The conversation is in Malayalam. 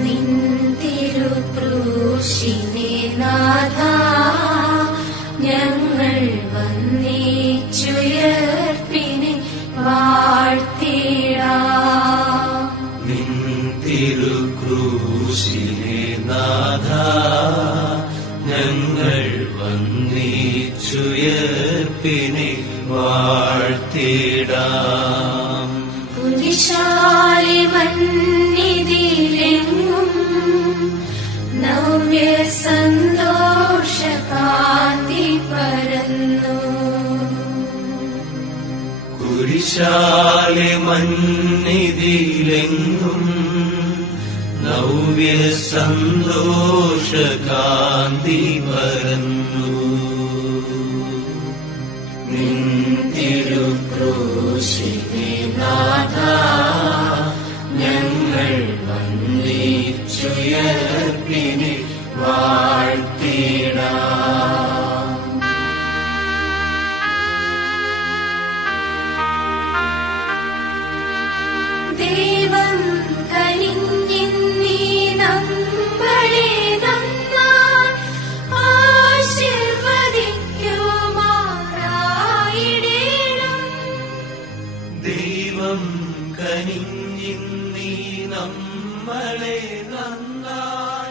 നിൻ തിരുക്രൂശിനെ നാഥാ ഞങ്ങൾ വന്ദിച്ചുയർപ്പിനെ വാഴ്ത്തിടാം. നിൻ തിരുക്രൂശിനെ നാഥാ ഞങ്ങൾ വന്ദിച്ചുയർപ്പിനെ വാഴ്ത്തിടാം. കുരിശാലെ മന്നിതിലെങ്ങും നവ്യ സന്തോഷകാന്തി പരന്നു. കുരിശാലെ മന്നിതിലെങ്ങും നവ്യ സന്തോഷകാന്തി പരന്നു. നിൻ തിരുക്രൂശിനെ നാഥാ ഞങ്ങൾ വന്ദിച്ചുയർപ്പിനെ വാഴ്ത്തിടാം. ദൈവം കനിഞ്ഞിന്നീ നമ്മളെ നന്നായി ആശീർവദിക്കുമാറായിടേണം. ദൈവം കനിഞ്ഞിന്നീ നമ്മളെ നന്നായി